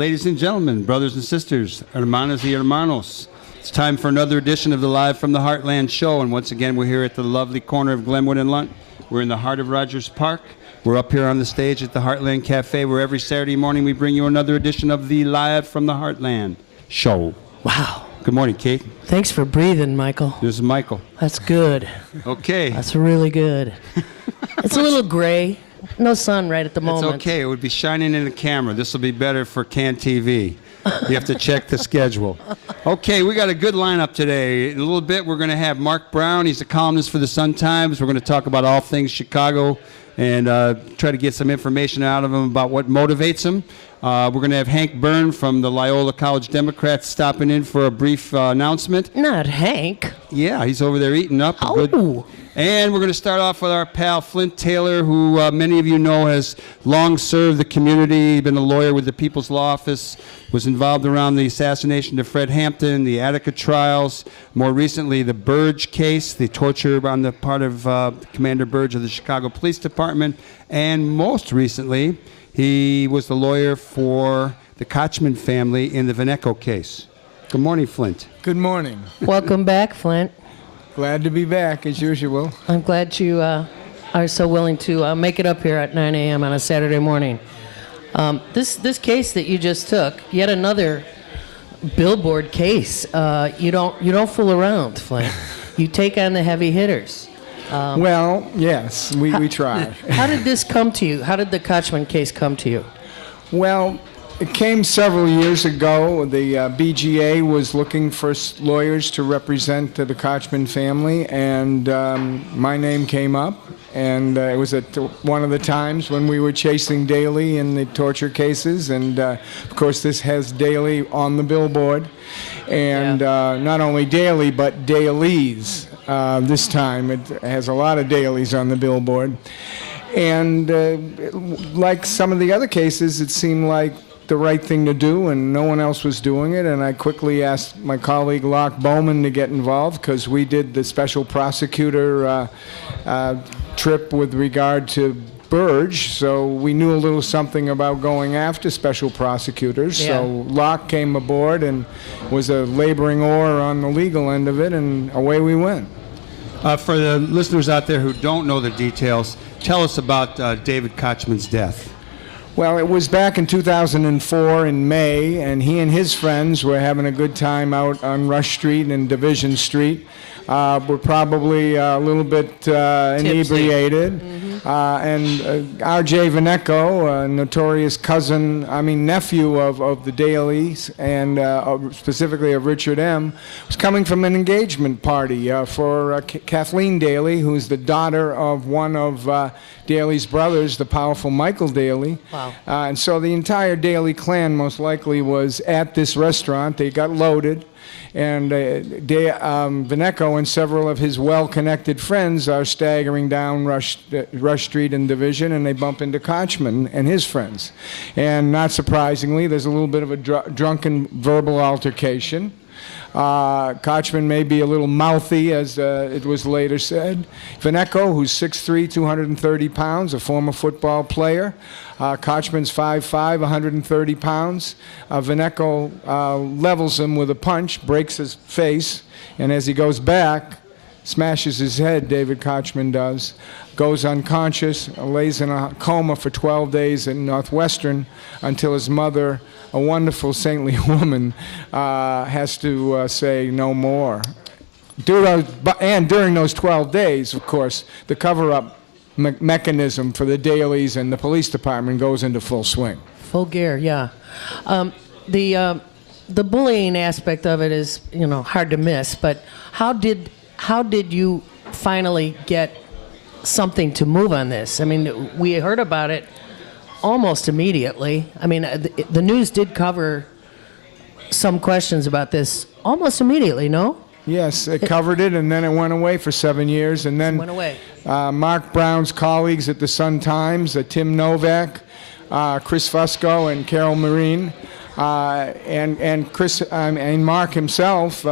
Ladies and gentlemen, brothers and sisters, hermanas y hermanos, it's time for another edition of the Live from the Heartland show. And once again, we're here at the lovely corner of Glenwood and Lunt. We're in the heart of Rogers Park. We're up here on the stage at the Heartland Cafe, where every Saturday morning we bring you another edition of the Live from the Heartland show. Wow. Good morning, Kate. Thanks for breathing, Michael. This is Michael. That's good. Okay. That's really good. It's a little gray. No sun right at the moment. It's okay. It would be shining in the camera. This will be better for CAN TV. You have to check the schedule. Okay, we got a good lineup today. In a little bit, we're going to have Mark Brown. He's a columnist for the Sun-Times. We're going to talk about all things Chicago and try to get some information out of him about what motivates him. We're going to have Hank Byrne from the Loyola College Democrats stopping in for a brief announcement. Not Hank. Yeah, he's over there eating up. Oh. And we're going to start off with our pal Flint Taylor, who many of you know has long served the community, been a lawyer with the People's Law Office, was involved around the assassination of Fred Hampton, the Attica trials, more recently the Burge case, the torture on the part of Commander Burge of the Chicago Police Department, and most recently he was the lawyer for the Kochman family in the Vanecko case. Good morning, Flint. Good morning. Welcome back, Flint. Glad to be back, as usual. I'm glad you are so willing to make it up here at 9 a.m. on a Saturday morning. This case that you just took, yet another billboard case. You don't fool around, Flint. You take on the heavy hitters. Well, yes, we try. How did this come to you? How did the Kochman case come to you? Well, it came several years ago. The BGA was looking for lawyers to represent the Kochman family, and my name came up. And it was at one of the times when we were chasing Daley in the torture cases. And, of course, this has Daley on the billboard. And not only Daley, but Dailies this time. It has a lot of Dailies on the billboard. And like some of the other cases, it seemed like the right thing to do, and no one else was doing it. And I quickly asked my colleague Locke Bowman to get involved, because we did the special prosecutor trip with regard to Burge, so we knew a little something about going after special prosecutors. Yeah. So Locke came aboard and was a laboring oar on the legal end of it, and away we went. For the listeners out there who don't know the details, tell us about David Kochman's death. Well, it was back in 2004 in May, and he and his friends were having a good time out on Rush Street and Division Street. Were probably a little bit inebriated. Mm-hmm. And R.J. Vanecko, a notorious nephew of the Daleys, and specifically of Richard M., was coming from an engagement party for Kathleen Daley, who's the daughter of one of Daley's brothers, the powerful Michael Daley. Wow. And so the entire Daley clan most likely was at this restaurant. They got loaded. And Vanecko and several of his well-connected friends are staggering down Rush Street and Division, and they bump into Kochman and his friends. And not surprisingly, there's a little bit of a drunken verbal altercation. Kochman may be a little mouthy, as it was later said. Vanecko, who's 6'3", 230 pounds, a former football player. Kochman's 5'5", 130 pounds. Vanecko levels him with a punch, breaks his face, and as he goes back, smashes his head, David Kochman does, goes unconscious, lays in a coma for 12 days in Northwestern until his mother, a wonderful saintly woman, has to say no more. And during those 12 days, of course, the cover-up mechanism for the Daleys and the police department goes into full swing. Full gear, yeah. The bullying aspect of it is, hard to miss. But how did you finally get something to move on this? I mean, we heard about it almost immediately. I mean, the news did cover some questions about this almost immediately, no? Yes, it covered it, and then it went away for 7 years. And then went away. Mark Brown's colleagues at the Sun-Times, Tim Novak, Chris Fusco, and Carol Marine, And Chris and Mark himself,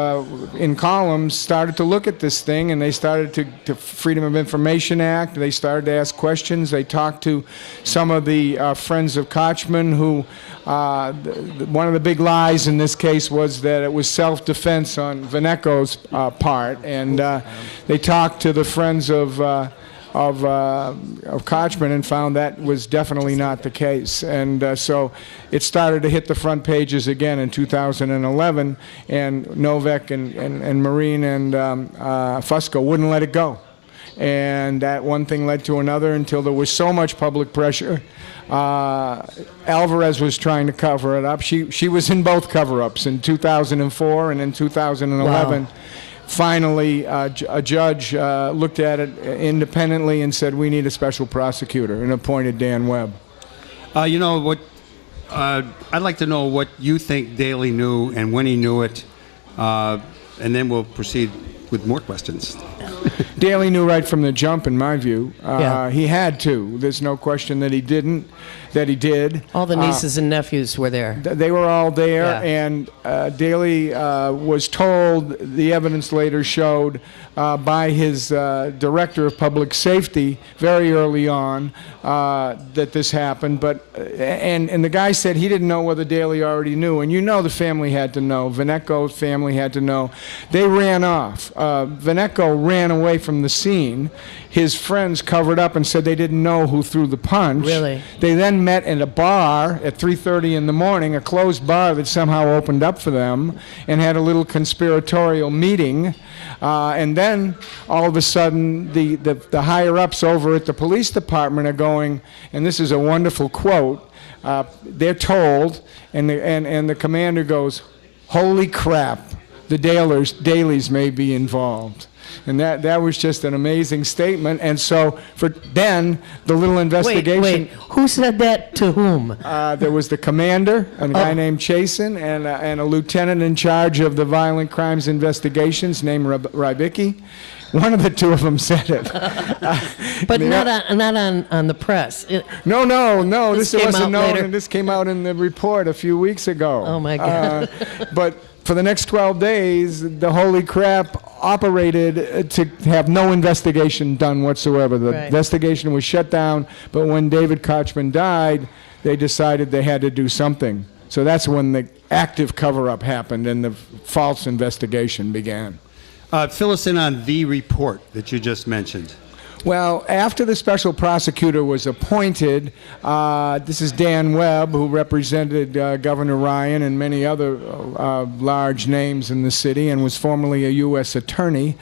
in columns, started to look at this thing, and they started to Freedom of Information Act. They started to ask questions. They talked to some of the friends of Kochman, who one of the big lies in this case was that it was self-defense on Vanecko's part, and they talked to the friends of Kochman and found that was definitely not the case. And so it started to hit the front pages again in 2011, and Novak and Marine and Fusco wouldn't let it go. And that one thing led to another until there was so much public pressure. Alvarez was trying to cover it up. She was in both cover-ups in 2004 and in 2011. Wow. Finally, a judge looked at it independently and said, we need a special prosecutor, and appointed Dan Webb. You know what? I'd like to know what you think Daley knew and when he knew it, and then we'll proceed with more questions. Daley knew right from the jump, in my view. Yeah. He had to. There's no question that he didn't, that he did. All the nieces and nephews were there. They were all there, Yeah. and Daley was told, the evidence later showed, by his director of public safety very early on that this happened. But and the guy said he didn't know whether Daley already knew. And you know the family had to know. Vanecko's family had to know. They ran off. Vanecko ran away from the scene. His friends covered up and said they didn't know who threw the punch. Really? They then met at a bar at 3:30 in the morning, a closed bar that somehow opened up for them, and had a little conspiratorial meeting. And then, all of a sudden, the higher-ups over at the police department are going, and this is a wonderful quote, they're told, and the commander goes, "Holy crap, the Daleys may be involved." And that was just an amazing statement. And so for then, the little investigation... Wait. Who said that to whom? There was the commander, a guy named Chasen, and a lieutenant in charge of the violent crimes investigations named Rybicki. One of the two of them said it. But not on the press. No. This came wasn't out known, later. and this came out in the report a few weeks ago. Oh, my God. But for the next 12 days, the holy crap operated to have no investigation done whatsoever. The investigation was shut down, but when David Kochman died, they decided they had to do something. So that's when the active cover-up happened and the false investigation began. Fill us in on the report that you just mentioned. Well, after the special prosecutor was appointed, this is Dan Webb, who represented Governor Ryan and many other large names in the city and was formerly a U.S. attorney.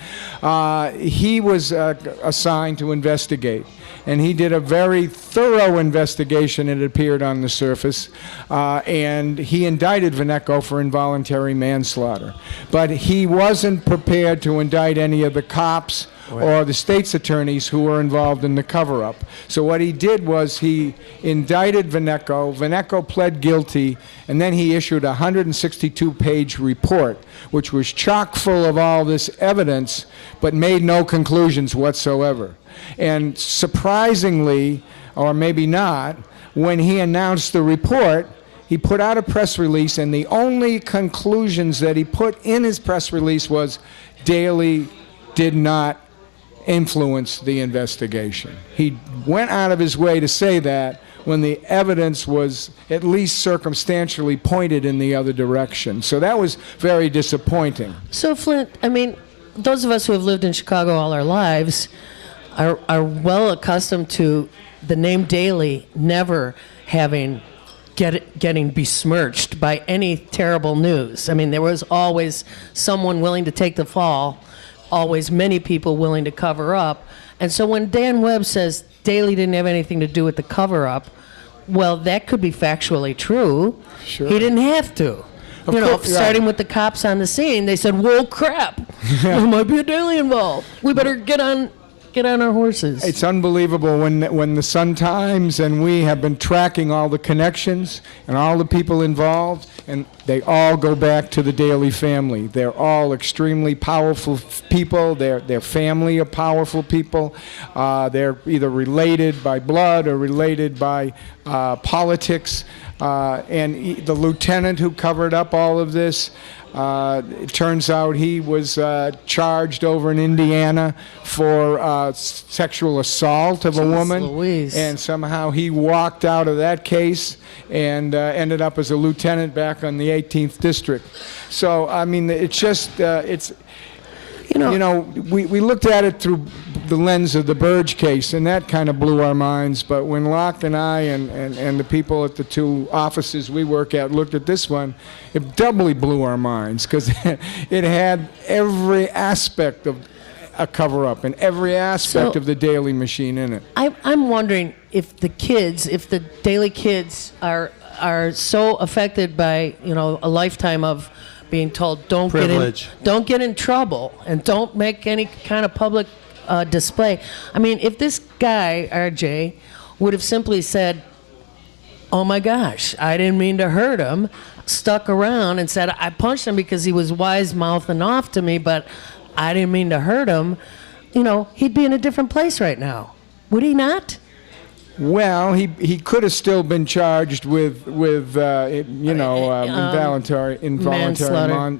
He was assigned to investigate. And he did a very thorough investigation, it appeared on the surface, and he indicted Vanecko for involuntary manslaughter. But he wasn't prepared to indict any of the cops or the state's attorneys who were involved in the cover-up. So what he did was he indicted Vanecko. Vanecko pled guilty, and then he issued a 162-page report, which was chock full of all this evidence, but made no conclusions whatsoever. And surprisingly, or maybe not, when he announced the report, he put out a press release, and the only conclusions that he put in his press release was Daley did not influence the investigation. He went out of his way to say that when the evidence was at least circumstantially pointed in the other direction. So that was very disappointing. So, Flint, I mean, those of us who have lived in Chicago all our lives are well accustomed to the name Daley never getting besmirched by any terrible news. I mean, there was always someone willing to take the fall, always many people willing to cover up. And so when Dan Webb says Daley didn't have anything to do with the cover-up, well, that could be factually true. Sure. He didn't have to. Starting with the cops on the scene, they said, "Whoa, crap! There might be a Daley involved. We better get on our horses." It's unbelievable when the Sun-Times and we have been tracking all the connections and all the people involved, and they all go back to the Daley family. They're all extremely powerful people. Their family are powerful people. They're either related by blood or related by politics. The lieutenant who covered up all of this, it turns out he was charged over in Indiana for sexual assault of a woman. Louise. And somehow he walked out of that case and ended up as a lieutenant back on the 18th District. So, I mean, it's just, we looked at it through the lens of the Burge case, and that kind of blew our minds. But when Locke and I and the people at the two offices we work at looked at this one, it doubly blew our minds because it had every aspect of a cover-up and every aspect of the Daley machine in it. I'm wondering if the Daley kids are so affected by a lifetime of being told don't get in trouble and don't make any kind of public display. I mean, if this guy RJ would have simply said, "Oh my gosh, I didn't mean to hurt him," stuck around and said, "I punched him because he was wise-mouthing off to me, but I didn't mean to hurt him," he'd be in a different place right now. Would he not? Well, he could have still been charged with involuntary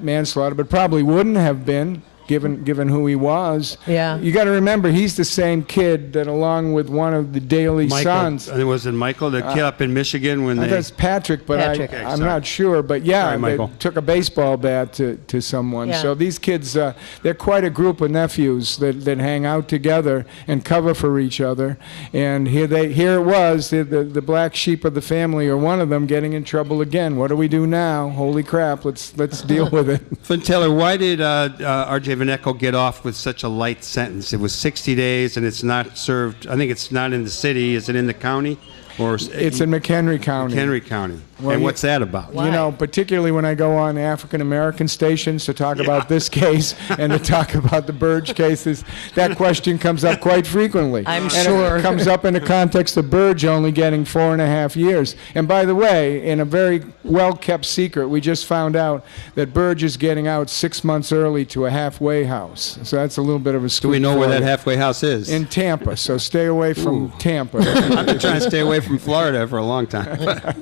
manslaughter, but probably wouldn't have been given who he was. Yeah. You got to remember, he's the same kid that, along with one of the Daley sons. Was it Michael, the kid up in Michigan when they? That's Patrick, but Patrick. I'm not sure. But yeah, Sorry, Michael. they took a baseball bat to someone. Yeah. So these kids, they're quite a group of nephews that hang out together and cover for each other. And here it was, the black sheep of the family, or one of them, getting in trouble again. What do we do now? Holy crap! Let's deal with it. Flint Taylor, why did R.J. Vanecko get off with such a light sentence? It was 60 days, and it's not served. I think it's not in the city. Is it in the county? Or It's in McHenry County. McHenry County. Well, and what's that about? Why? Particularly when I go on African American stations to talk about this case and to talk about the Burge cases, that question comes up quite frequently. I'm sure. It comes up in the context of Burge only getting 4.5 years. And by the way, in a very well-kept secret, we just found out that Burge is getting out 6 months early to a halfway house. So that's a little bit of a scoop. Do we know for where that you. halfway house is? In Tampa, so stay away from Tampa. I've been trying to stay away from Florida for a long time.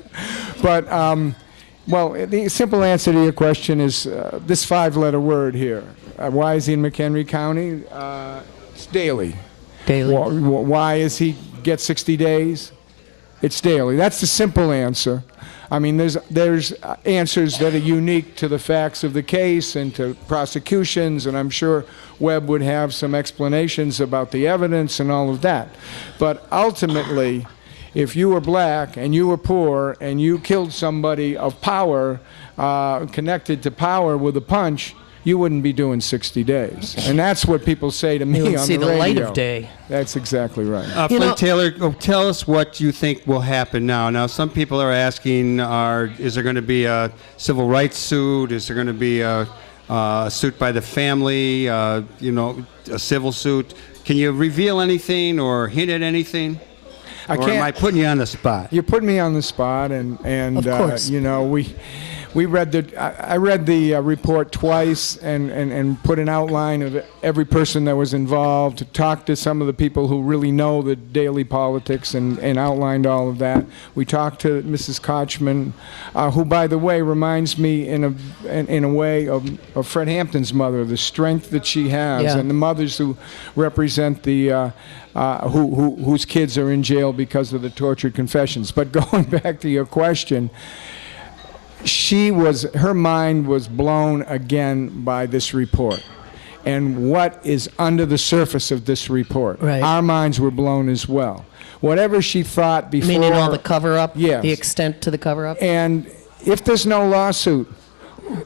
But, the simple answer to your question is this 5-letter word here. Why is he in McHenry County? It's Daley. Daley. Why is he get 60 days? It's Daley. That's the simple answer. I mean, there's answers that are unique to the facts of the case and to prosecutions, and I'm sure Webb would have some explanations about the evidence and all of that. But ultimately, if you were black and you were poor and you killed somebody of power, connected to power with a punch, you wouldn't be doing 60 days. And that's what people say to me You would on see the the radio. light of day. That's exactly right. Flint Taylor, tell us what you think will happen now. Now, some people are asking, is there going to be a civil rights suit? Is there going to be a suit by the family, a civil suit? Can you reveal anything or hint at anything? Or am I putting you on the spot? You're putting me on the spot, and Of course. we read I read the report twice and put an outline of every person that was involved, talked to some of the people who really know the daily politics and outlined all of that. We talked to Mrs. Kochman, who, by the way, reminds me in a way of Fred Hampton's mother, the strength that she has, Yeah. and the mothers who represent the whose kids are in jail because of the tortured confessions. But going back to your question, her mind was blown again by this report and what is under the surface of this report. Right. Our minds were blown as well. Whatever she thought before. Meaning all the cover-up? Yes. The extent to the cover-up? And if there's no lawsuit,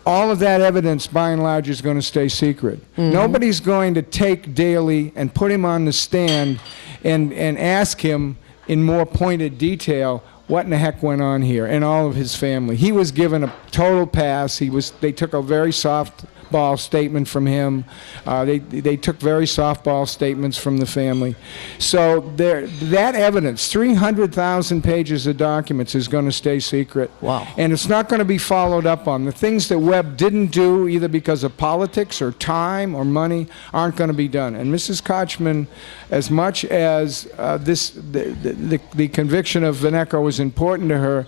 all of that evidence, by and large, is going to stay secret. Mm-hmm. Nobody's going to take Daley and put him on the stand and ask him in more pointed detail what in the heck went on here, and all of his family. He was given a total pass. They took a very softball statement from him. They took very softball statements from the family. So that evidence, 300,000 pages of documents, is going to stay secret. Wow. And it's not going to be followed up on. The things that Webb didn't do, either because of politics or time or money, aren't going to be done. And Mrs. Kochman, as much as the conviction of Vanecko was important to her,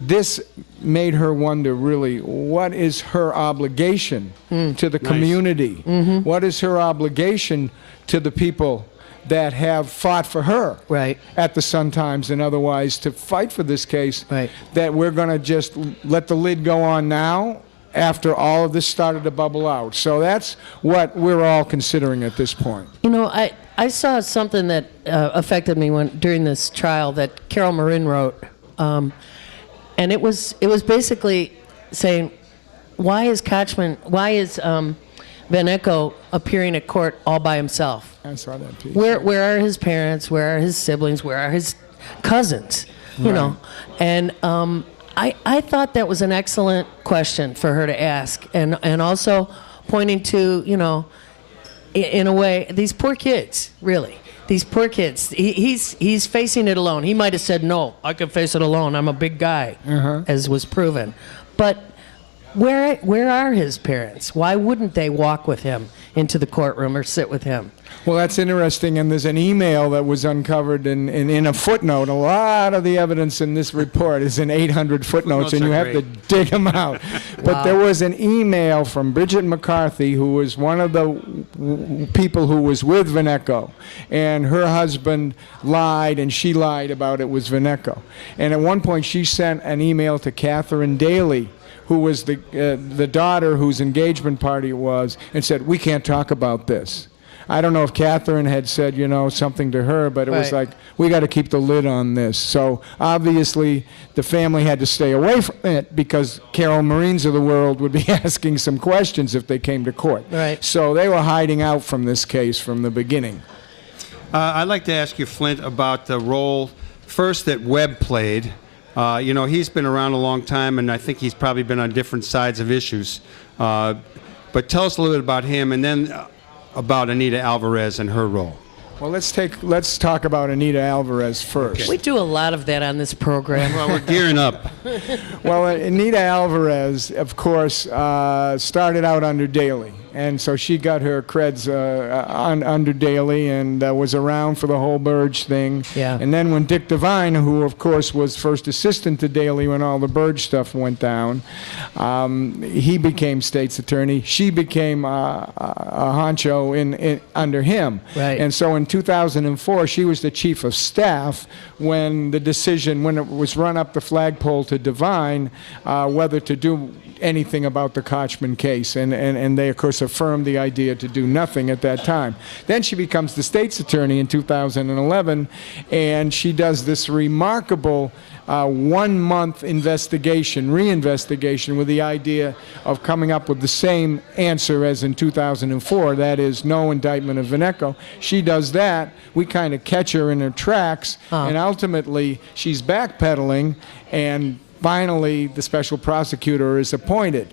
this made her wonder, really, what is her obligation to the community? What is her obligation to the people that have fought for her Right. at the Sun-Times and otherwise to fight for this case, Right. that we're going to just let the lid go on now after all of this started to bubble out. So that's what we're all considering at this point. You know, I saw something that affected me during this trial that Carol Marin wrote, and it was basically saying, why is Vanecko appearing at court all by himself? I saw that piece. Where are his parents? Where are his siblings? Where are his cousins? You know, and I thought that was an excellent question for her to ask, and also pointing to, you know, in a way, these poor kids, really. These poor kids. He's facing it alone. He might have said, no, I can face it alone. I'm a big guy, as was proven. But where are his parents? Why wouldn't they walk with him into the courtroom or sit with him? Well, that's interesting, and there's an email that was uncovered in a footnote. A lot of the evidence in this report is in 800 footnotes, and you have to dig them out. But there was an email from Bridget McCarthy, who was one of the people who was with Vanecko, and her husband lied, and she lied about it was Vanecko. And at one point, she sent an email to Catherine Daley, who was the daughter whose engagement party it was, and said, we can't talk about this. I don't know if Catherine had said, you know, something to her, but it was like, we got to keep the lid on this. So obviously the family had to stay away from it because Carol Marines of the world would be asking some questions if they came to court. Right. So they were hiding out from this case from the beginning. I'd like to ask you, Flint, about the role first that Webb played. You know, he's been around a long time, and I think he's probably been on different sides of issues. But tell us a little bit about him, and then about Anita Alvarez and her role. Well, let's talk about Anita Alvarez first. We do a lot of that on this program. Well, we're gearing up. Well, Anita Alvarez, of course, started out under Daley. And so she got her creds under Daley and was around for the whole Burge thing. Yeah. And then when Dick Devine, who of course was first assistant to Daley when all the Burge stuff went down, he became state's attorney. She became a honcho under him. Right. And so in 2004, she was the chief of staff when the decision, when it was run up the flagpole to Devine, whether to do anything about the Kochman case, and they of course affirmed the idea to do nothing at that time. Then she becomes the state's attorney in 2011, and she does this remarkable 1-month reinvestigation with the idea of coming up with the same answer as in 2004, that is no indictment of Vanecko. She does that, we kind of catch her in her tracks, and ultimately she's backpedaling, and finally, the special prosecutor is appointed.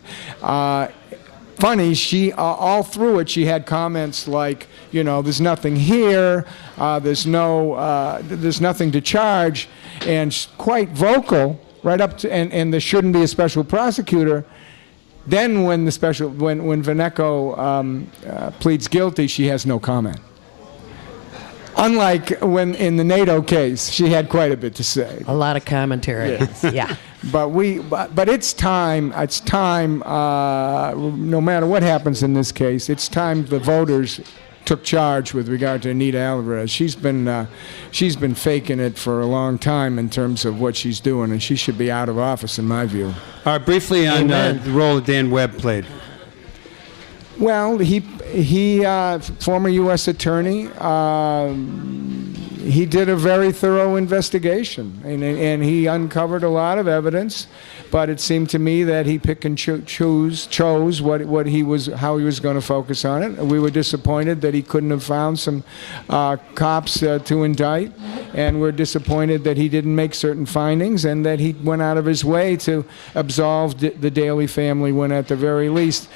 Funny, she all through it, she had comments like, you know, there's nothing here, there's nothing to charge, and quite vocal right up to, and there shouldn't be a special prosecutor. Then when when Vanecko pleads guilty, she has no comment. Unlike when in the NATO case, she had quite a bit to say. A lot of commentary. Yeah. But it's time. It's time. No matter what happens in this case, it's time the voters took charge with regard to Anita Alvarez. She's been faking it for a long time in terms of what she's doing, and she should be out of office, in my view. All right, briefly on the role that Dan Webb played. Well, he former U.S. attorney. He did a very thorough investigation, and he uncovered a lot of evidence. But it seemed to me that he picked and chose how he was going to focus on it. We were disappointed that he couldn't have found some cops to indict, and we're disappointed that he didn't make certain findings, and that he went out of his way to absolve the Daley family when, at the very least,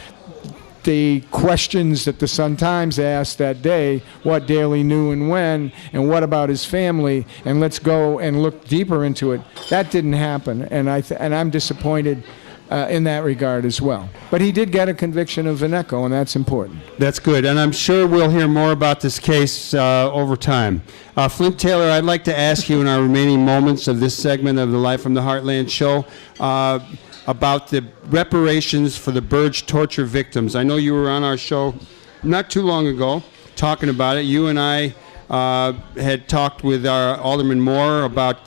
the questions that the Sun-Times asked that day, what Daley knew and when, and what about his family, and let's go and look deeper into it. That didn't happen, and I'm disappointed in that regard as well. But he did get a conviction of Vanecko, and that's important. That's good, and I'm sure we'll hear more about this case over time. Flint Taylor, I'd like to ask you in our remaining moments of this segment of the Live from the Heartland show about the reparations for the Burge torture victims. I know you were on our show not too long ago talking about it. You and I had talked with our Alderman Moore about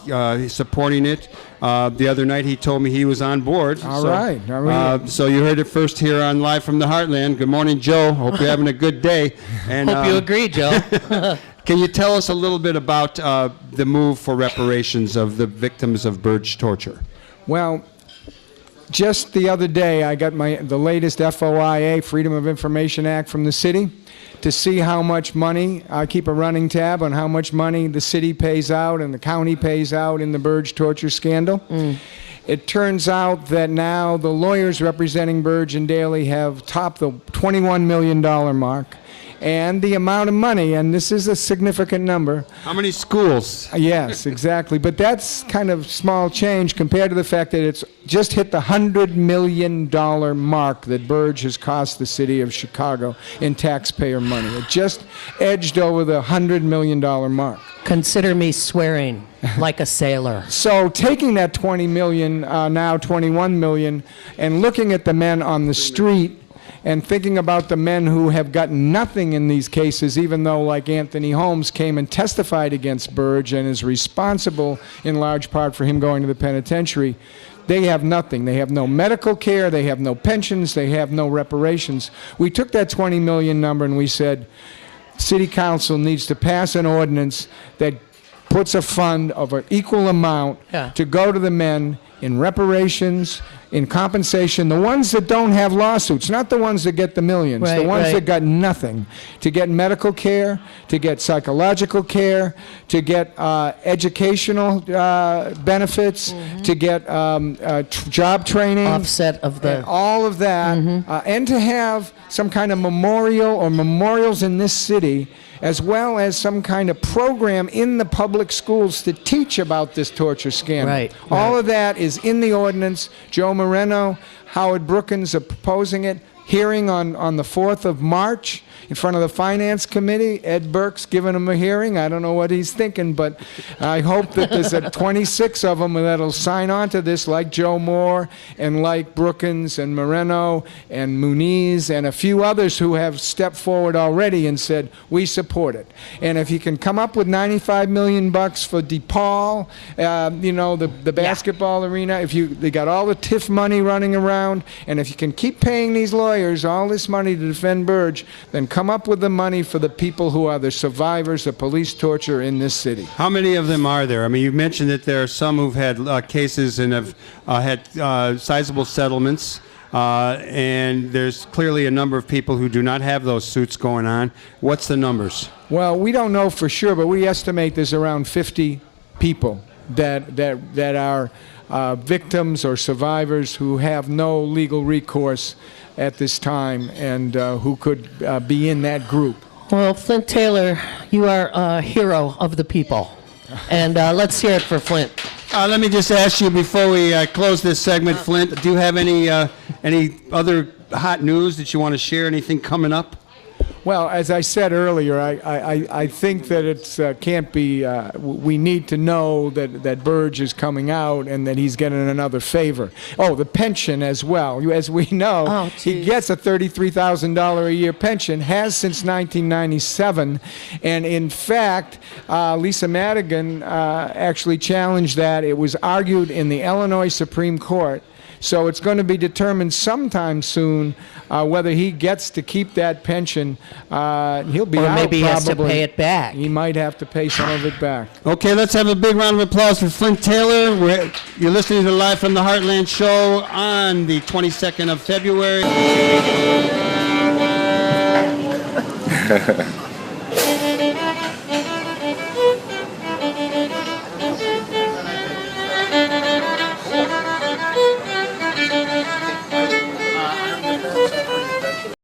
supporting it. The other night he told me he was on board. All right. So you heard it first here on Live from the Heartland. Good morning, Joe. Hope you're having a good day. And Hope you agree, Joe. can you tell us a little bit about the move for reparations of the victims of Burge torture? Well, just the other day I got the latest FOIA, Freedom of Information Act, from the city to see how much money. I keep a running tab on how much money the city pays out and the county pays out in the Burge torture scandal. It turns out that now the lawyers representing Burge and Daley have topped the $21 million mark. And the amount of money, and this is a significant number. How many schools? Yes, exactly. But that's kind of small change compared to the fact that it's just hit the $100 million mark that Burge has cost the city of Chicago in taxpayer money. It just edged over the $100 million mark. Consider me swearing like a sailor. So taking that 20 million, now 21 million, and looking at the men on the street, and thinking about the men who have gotten nothing in these cases, even though, like Anthony Holmes, came and testified against Burge and is responsible in large part for him going to the penitentiary, they have nothing. They have no medical care, they have no pensions, they have no reparations. We took that 20 million number and we said, City Council needs to pass an ordinance that puts a fund of an equal amount to go to the men in reparations, in compensation, the ones that don't have lawsuits, not the ones that get the millions, the ones that got nothing, to get medical care, to get psychological care, to get educational benefits, to get job training. Offset of the... all of that, and to have some kind of memorial or memorials in this city, as well as some kind of program in the public schools to teach about this torture scandal. All of that is in the ordinance. Joe Moreno, Howard Brookins are proposing it. Hearing on the 4th of March in front of the Finance Committee. Ed Burke's giving him a hearing. I don't know what he's thinking, but I hope that there's 26 of them that'll sign on to this, like Joe Moore and like Brookins and Moreno and Muniz and a few others who have stepped forward already and said, we support it. And if you can come up with $95 million for DePaul, the basketball arena, they got all the TIF money running around, and if you can keep paying these lawyers all this money to defend Burge, then come up with the money for the people who are the survivors of police torture in this city. How many of them are there? I mean, you mentioned that there are some who've had cases and have had sizable settlements, and there's clearly a number of people who do not have those suits going on. What's the numbers? Well, we don't know for sure, but we estimate there's around 50 people that are victims or survivors who have no legal recourse at this time, and who could be in that group. Well, Flint Taylor, you are a hero of the people. And let's hear it for Flint. Let me just ask you before we close this segment, Flint, do you have any other hot news that you want to share? Anything coming up? Well, as I said earlier, I think that it can't be, we need to know that Burge is coming out and that he's getting another favor. Oh, the pension as well. As we know, he gets a $33,000 a year pension, has since 1997. And in fact, Lisa Madigan actually challenged that. It was argued in the Illinois Supreme Court. So it's going to be determined sometime soon whether he gets to keep that pension. He'll be out, or maybe he has to probably. pay it back. He might have to pay some of it back. Okay, let's have a big round of applause for Flint Taylor. You're listening to Live from the Heartland show on the 22nd of February.